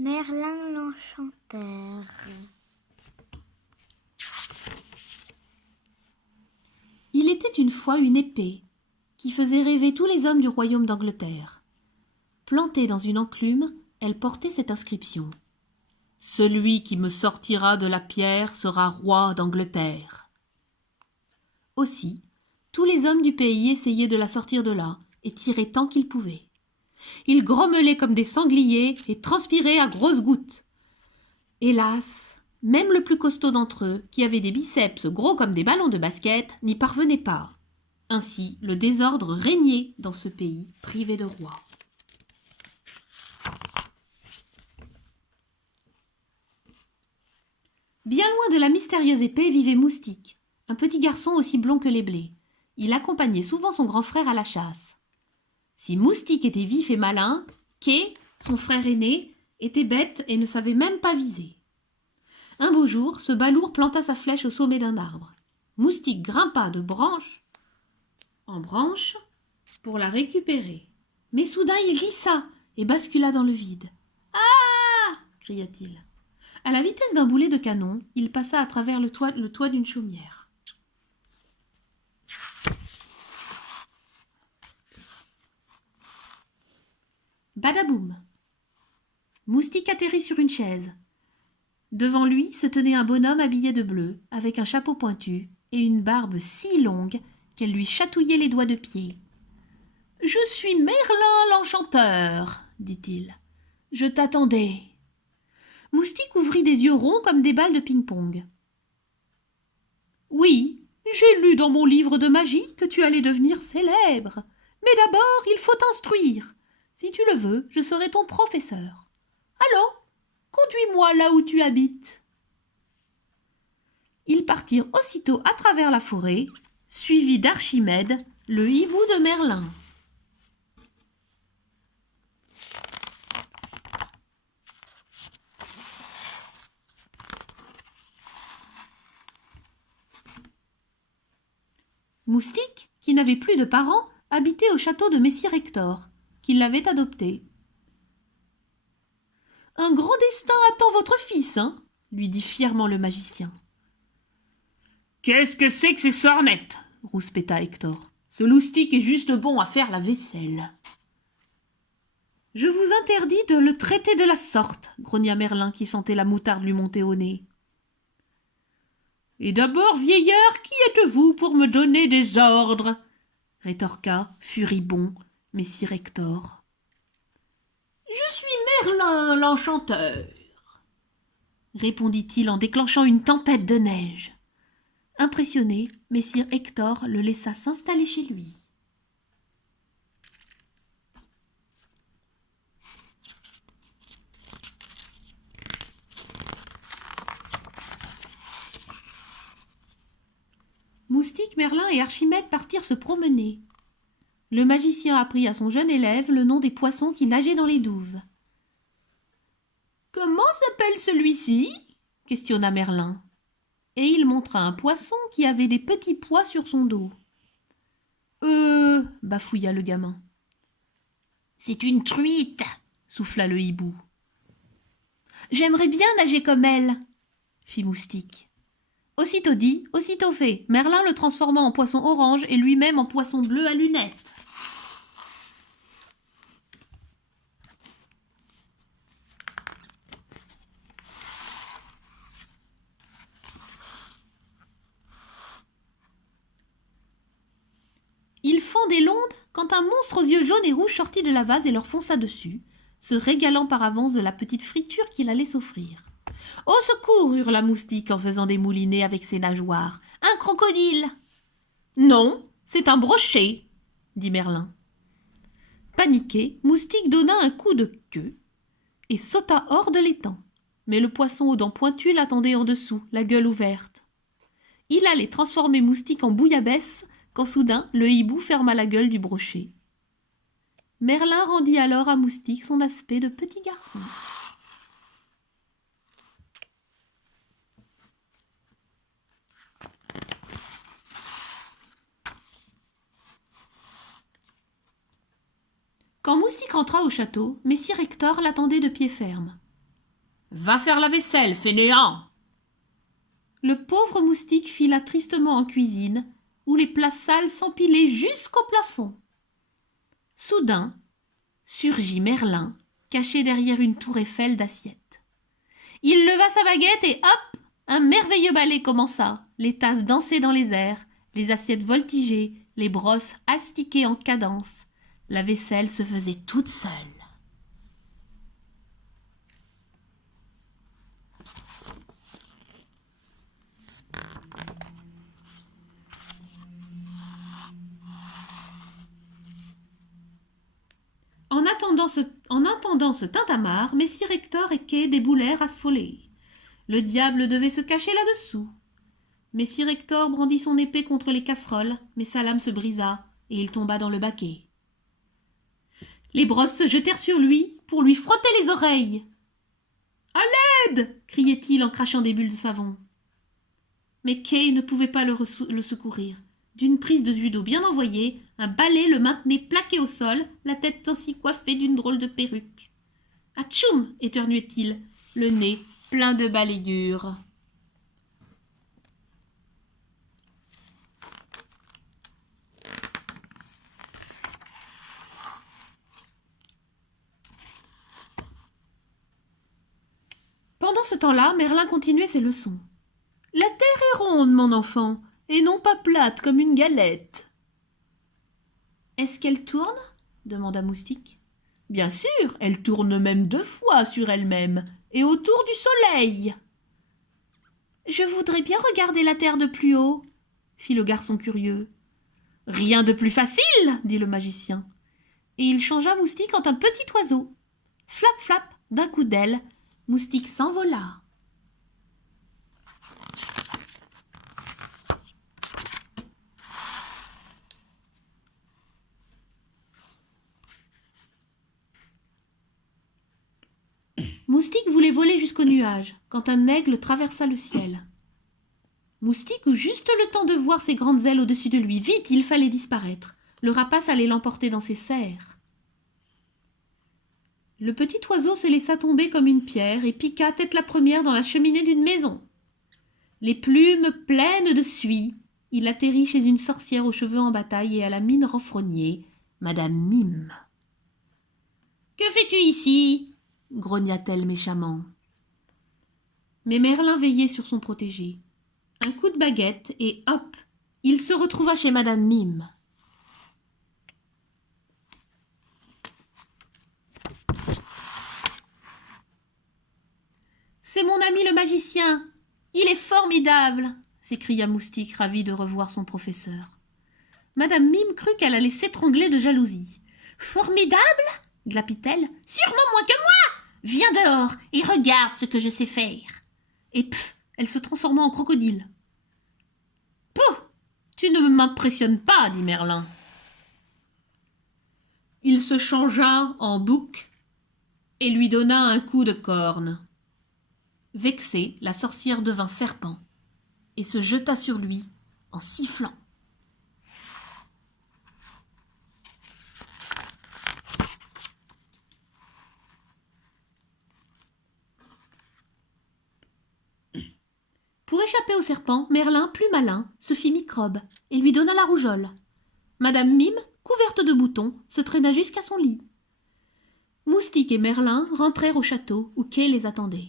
Merlin l'Enchanteur. Il était une fois une épée qui faisait rêver tous les hommes du royaume d'Angleterre. Plantée dans une enclume, elle portait cette inscription. « Celui qui me sortira de la pierre sera roi d'Angleterre. » Aussi, tous les hommes du pays essayaient de la sortir de là et tiraient tant qu'ils pouvaient. Ils grommelaient comme des sangliers et transpiraient à grosses gouttes. Hélas, même le plus costaud d'entre eux, qui avait des biceps gros comme des ballons de basket, n'y parvenait pas. Ainsi, le désordre régnait dans ce pays privé de roi. Bien loin de la mystérieuse épée vivait Moustique, un petit garçon aussi blond que les blés. Il accompagnait souvent son grand frère à la chasse. Si Moustique était vif et malin, Kay, son frère aîné, était bête et ne savait même pas viser. Un beau jour, ce balourd planta sa flèche au sommet d'un arbre. Moustique grimpa de branche en branche pour la récupérer. Mais soudain il glissa et bascula dans le vide. « Ah !» cria-t-il. À la vitesse d'un boulet de canon, il passa à travers le toit d'une chaumière. Badaboum! Moustique atterrit sur une chaise. Devant lui se tenait un bonhomme habillé de bleu, avec un chapeau pointu et une barbe si longue qu'elle lui chatouillait les doigts de pied. « Je suis Merlin l'Enchanteur, » dit-il. « Je t'attendais. » Moustique ouvrit des yeux ronds comme des balles de ping-pong. « Oui, j'ai lu dans mon livre de magie que tu allais devenir célèbre. Mais d'abord, il faut t'instruire. Si tu le veux, je serai ton professeur. Allons, conduis-moi là où tu habites. » Ils partirent aussitôt à travers la forêt, suivis d'Archimède, le hibou de Merlin. Moustique, qui n'avait plus de parents, habitait au château de Messire Hector, qui l'avait adopté. « Un grand destin attend votre fils, hein ?» lui dit fièrement le magicien. « Qu'est-ce que c'est que ces sornettes ?» rouspéta Hector. « Ce loustic est juste bon à faire la vaisselle. »« Je vous interdis de le traiter de la sorte, » grogna Merlin qui sentait la moutarde lui monter au nez. « Et d'abord, vieillard, qui êtes-vous pour me donner des ordres ?» rétorqua, furibond, Messire Hector. « Je suis Merlin l'Enchanteur, » répondit-il en déclenchant une tempête de neige. Impressionné, Messire Hector le laissa s'installer chez lui. Moustique, Merlin et Archimède partirent se promener. Le magicien apprit à son jeune élève le nom des poissons qui nageaient dans les douves. « Comment s'appelle celui-ci » questionna Merlin. Et il montra un poisson qui avait des petits pois sur son dos. « bafouilla le gamin. « C'est une truite » souffla le hibou. « J'aimerais bien nager comme elle » fit Moustique. Aussitôt dit, aussitôt fait, Merlin le transforma en poisson orange et lui-même en poisson bleu à lunettes. Ils fendaient l'onde quand un monstre aux yeux jaunes et rouges sortit de la vase et leur fonça dessus, se régalant par avance de la petite friture qu'il allait s'offrir. « Au secours !» hurla Moustique en faisant des moulinets avec ses nageoires. « Un crocodile !»« Non, c'est un brochet !» dit Merlin. Paniqué, Moustique donna un coup de queue et sauta hors de l'étang. Mais le poisson aux dents pointues l'attendait en dessous, la gueule ouverte. Il allait transformer Moustique en bouillabaisse quand soudain le hibou ferma la gueule du brochet. Merlin rendit alors à Moustique son aspect de petit garçon. Quand Moustique rentra au château, Messire Hector l'attendait de pied ferme. Va faire la vaisselle, fainéant !» Le pauvre moustique fila tristement en cuisine, où les plats sales s'empilaient jusqu'au plafond. Soudain, surgit Merlin, caché derrière une tour Eiffel d'assiettes. Il leva sa baguette et hop, un merveilleux ballet commença. Les tasses dansaient dans les airs, les assiettes voltigeaient, les brosses astiquaient en cadence. La vaisselle se faisait toute seule. En entendant ce tintamarre, messire Hector et Kay déboulèrent asfolés. Le diable devait se cacher là-dessous. Messire Hector brandit son épée contre les casseroles, mais sa lame se brisa, et il tomba dans le baquet. Les brosses se jetèrent sur lui pour lui frotter les oreilles. « À l'aide !» criait-il en crachant des bulles de savon. Mais Kay ne pouvait pas le secourir. D'une prise de judo bien envoyée, un balai le maintenait plaqué au sol, la tête ainsi coiffée d'une drôle de perruque. « Atchoum !» éternuait-il, le nez plein de balayures. Pendant ce temps-là, Merlin continuait ses leçons. « La terre est ronde, mon enfant, et non pas plate comme une galette. »« Est-ce qu'elle tourne ?» demanda Moustique. « Bien sûr, elle tourne même 2 fois sur elle-même, et autour du soleil. »« Je voudrais bien regarder la terre de plus haut, » fit le garçon curieux. « Rien de plus facile, » dit le magicien, et il changea Moustique en un petit oiseau. Flap, flap, d'un coup d'aile, Moustique s'envola. Moustique voulait voler jusqu'au nuage, quand un aigle traversa le ciel. Moustique eut juste le temps de voir ses grandes ailes au-dessus de lui. Vite, il fallait disparaître. Le rapace allait l'emporter dans ses serres. Le petit oiseau se laissa tomber comme une pierre et piqua tête la première dans la cheminée d'une maison. Les plumes pleines de suie, il atterrit chez une sorcière aux cheveux en bataille et à la mine renfrognée, Madame Mime. « Que fais-tu ici ?» grogna-t-elle méchamment. Mais Merlin veillait sur son protégé. Un coup de baguette et hop, il se retrouva chez Madame Mime. « C'est mon ami le magicien. Il est formidable !» s'écria Moustique, ravi de revoir son professeur. Madame Mime crut qu'elle allait s'étrangler de jalousie. « Formidable ?» glapit-elle. « Sûrement moins que moi ! Viens dehors et regarde ce que je sais faire. » Et pff, elle se transforma en crocodile. « Pouh, tu ne m'impressionnes pas, » dit Merlin. Il se changea en bouc et lui donna un coup de corne. Vexée, la sorcière devint serpent et se jeta sur lui en sifflant. Pour échapper au serpent, Merlin, plus malin, se fit microbe et lui donna la rougeole. Madame Mime, couverte de boutons, se traîna jusqu'à son lit. Moustique et Merlin rentrèrent au château où Kay les attendait.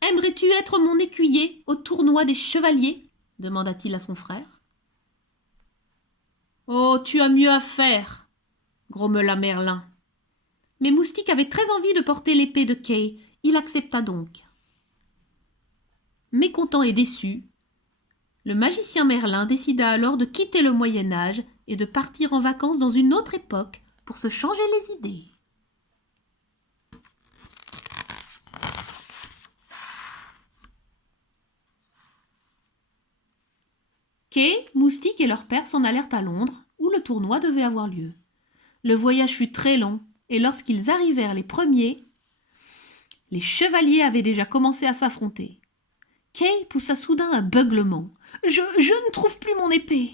« Aimerais-tu être mon écuyer au tournoi des chevaliers ?» demanda-t-il à son frère. « Oh, tu as mieux à faire !» grommela Merlin. Mais Moustique avait très envie de porter l'épée de Kay. Il accepta donc. Mécontent et déçu, le magicien Merlin décida alors de quitter le Moyen-Âge et de partir en vacances dans une autre époque pour se changer les idées. Kay, Moustique et leur père s'en allèrent à Londres, où le tournoi devait avoir lieu. Le voyage fut très long, et lorsqu'ils arrivèrent les premiers, les chevaliers avaient déjà commencé à s'affronter. Kay poussa soudain un beuglement. « Je ne trouve plus mon épée !»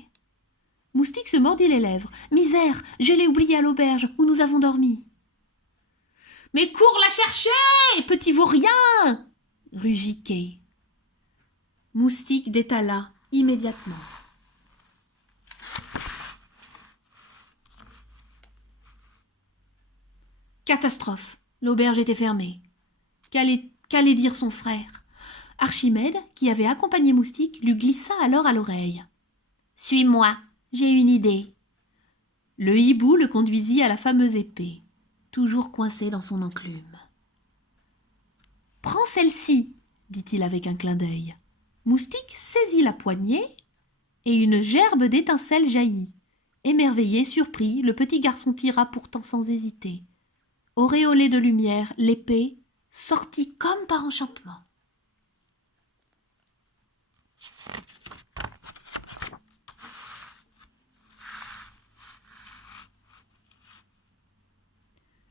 Moustique se mordit les lèvres. « Misère, je l'ai oubliée à l'auberge où nous avons dormi. » Mais cours la chercher, petit vaurien !» rugit Kay. Moustique détala immédiatement. Catastrophe. L'auberge était fermée. Qu'allait dire son frère? Archimède, qui avait accompagné Moustique, lui glissa alors à l'oreille. « Suis-moi, j'ai une idée. » Le hibou le conduisit à la fameuse épée, toujours coincée dans son enclume. « Prends celle-ci, » dit-il avec un clin d'œil. Moustique saisit la poignée et une gerbe d'étincelles jaillit. Émerveillé, surpris, le petit garçon tira pourtant sans hésiter. Auréolée de lumière, l'épée sortit comme par enchantement.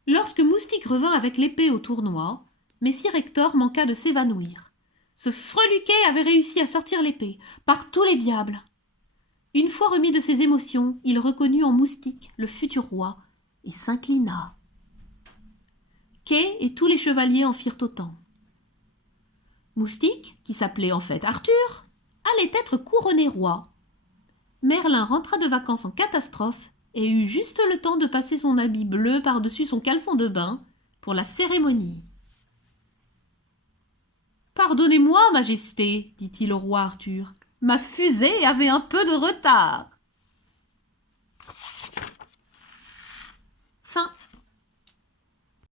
Lorsque Moustique revint avec l'épée au tournoi, Messire Hector manqua de s'évanouir. Ce freluquet avait réussi à sortir l'épée, par tous les diables. Une fois remis de ses émotions, il reconnut en Moustique le futur roi et s'inclina. Kay et tous les chevaliers en firent autant. Moustique, qui s'appelait en fait Arthur, allait être couronné roi. Merlin rentra de vacances en catastrophe et eut juste le temps de passer son habit bleu par-dessus son caleçon de bain pour la cérémonie. « Pardonnez-moi, Majesté, dit-il au roi Arthur, ma fusée avait un peu de retard.